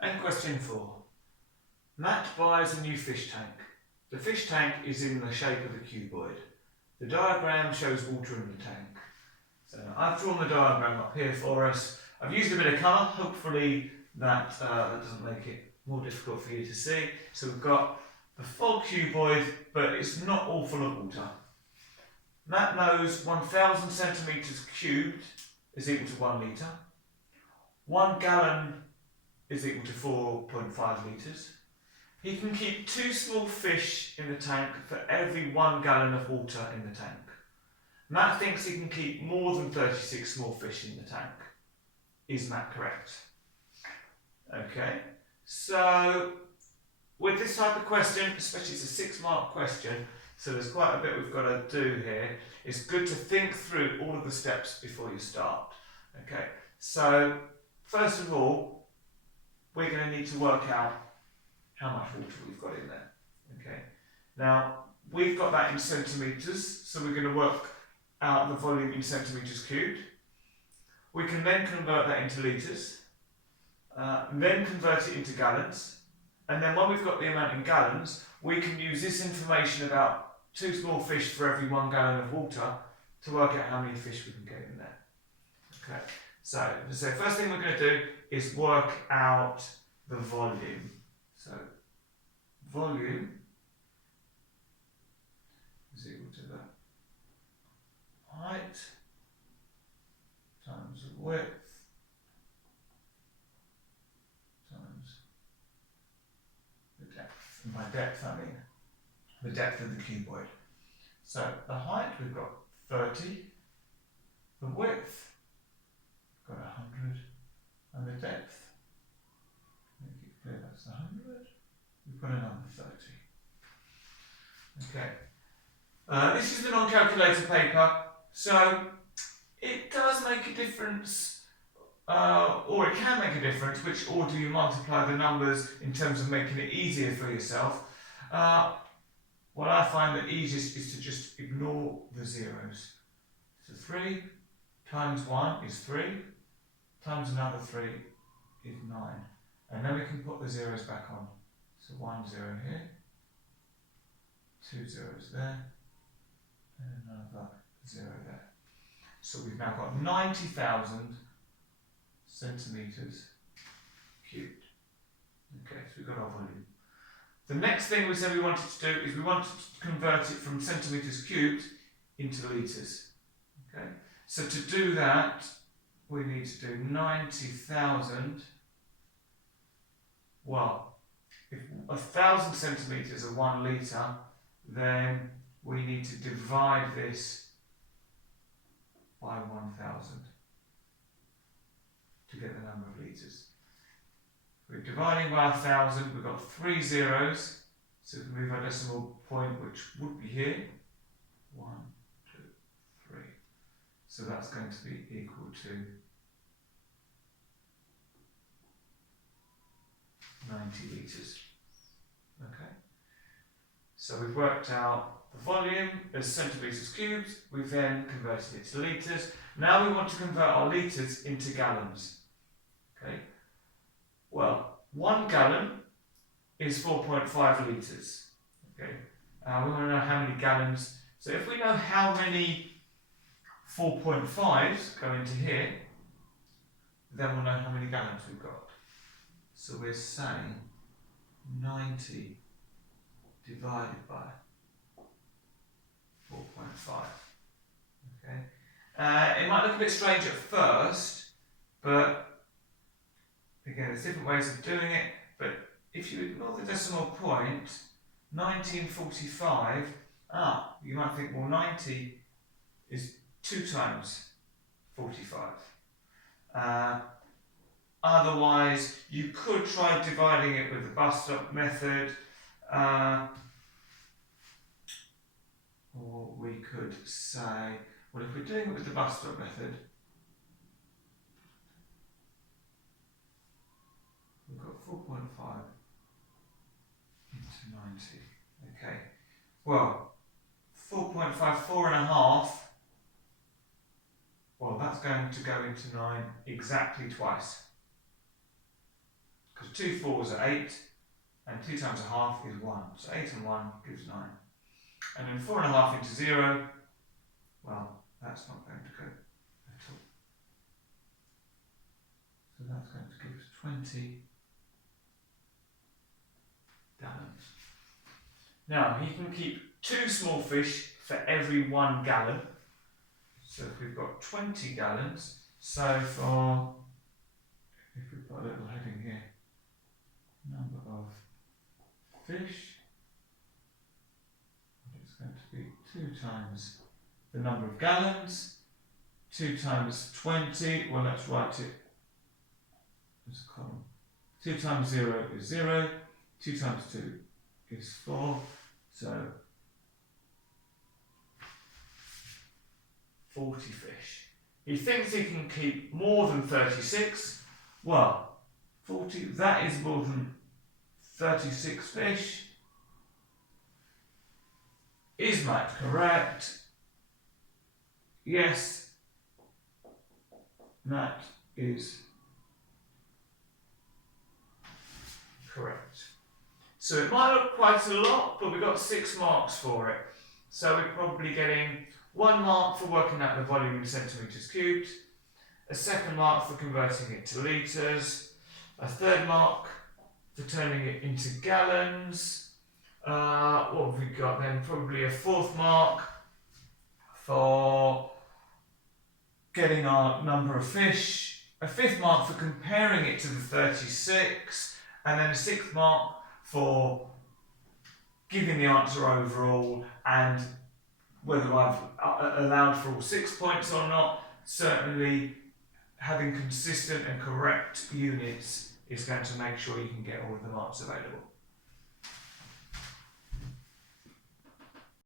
And question 4. Matt buys a new fish tank. The fish tank is in the shape of a cuboid. The diagram shows water in the tank. So I've drawn the diagram up here for us. I've used a bit of colour, hopefully that doesn't make it more difficult for you to see. So we've got the full cuboid, but it's not all full of water. Matt knows 1,000 centimetres cubed is equal to 1 litre. 1 gallon is equal to 4.5 litres. He can keep 2 small fish in the tank for every 1 gallon of water in the tank. Matt thinks he can keep more than 36 small fish in the tank. Is Matt correct? Okay, so with this type of question, especially it's a 6-mark question, so there's quite a bit we've got to do here. It's good to think through all of the steps before you start. Okay, so first of all, we're going to need to work out how much water we've got in there. Okay, now we've got that in centimetres, so we're going to work out the volume in centimetres cubed. We can then convert that into litres, then convert it into gallons, and then when we've got the amount in gallons, we can use this information about 2 small fish for every 1 gallon of water to work out how many fish we can get in there. Okay, so first thing we're going to do is work out the volume. So volume is equal to the height times the width times the depth. And by depth I mean the depth of the cuboid. So the height we've got 30, the width we've got 100, and the depth, make it clear that's 100, we've got another 30. Okay, this is the non-calculator paper, so it does make a difference, or it can make a difference which order you multiply the numbers in terms of making it easier for yourself. What I find the easiest is to just ignore the zeros. So 3 times 1 is 3, times another 3 is 9. And then we can put the zeros back on. So 1 0 here, 2 zeros there, and another 0 there. So we've now got 90,000 centimetres cubed. Okay, so we've got our volume. The next thing we said we wanted to do is we wanted to convert it from centimetres cubed into litres. Okay, so to do that, we need to do 90,000. Well, if 1,000 centimetres are 1 litre, then we need to divide this by 1,000 to get the number of litres. We're dividing by 1,000, we've got 3 zeros, so we can move our decimal point, which would be here. 1, 2, 3. So that's going to be equal to 90 litres. Okay. So we've worked out the volume as centimetres cubed, we've then converted it to litres. Now we want to convert our litres into gallons. Okay. Well, 1 gallon is 4.5 litres. Okay. We want to know how many gallons. So if we know how many 4.5s go into here, then we'll know how many gallons we've got. So we're saying 90 divided by 4.5. Okay. It might look a bit strange at first, but again, there's different ways of doing it, but if you ignore the decimal point, 1945, you might think, well, 90 is 2 times 45. Otherwise, you could try dividing it with the bus stop method, or we could say, well, if we're doing it with the bus stop method, we've got 4.5 into 90. Okay. Well, 4.5, 4.5. Well, that's going to go into 9 exactly twice. because 2 fours are 8, and 2 times a half is 1. So 8 and 1 gives 9. And then 4.5 into 0, well, that's not going to go at all. So that's going to give us 20 gallons. Now, you can keep 2 small fish for every 1 gallon. So if we've got 20 gallons, so if we've got a little heading here, number of fish, it's going to be 2 times the number of gallons, 2 times 20, well let's write it as a column. 2 times 0 is 0, 2 times 2 is 4, so 40 fish. He thinks he can keep more than 36. Well, 40, that is more than 36 fish. Is Matt correct? Yes, Matt is correct. So it might look quite a lot, but we got 6 marks for it. So we're probably getting 1 mark for working out the volume in centimetres cubed, a 2nd mark for converting it to litres, a 3rd mark for turning it into gallons. What have we got then? Probably a 4th mark for getting our number of fish, a 5th mark for comparing it to the 36, and then a 6th mark for giving the answer overall and whether I've allowed for all 6 points or not. Certainly having consistent and correct units is going to make sure you can get all of the marks available.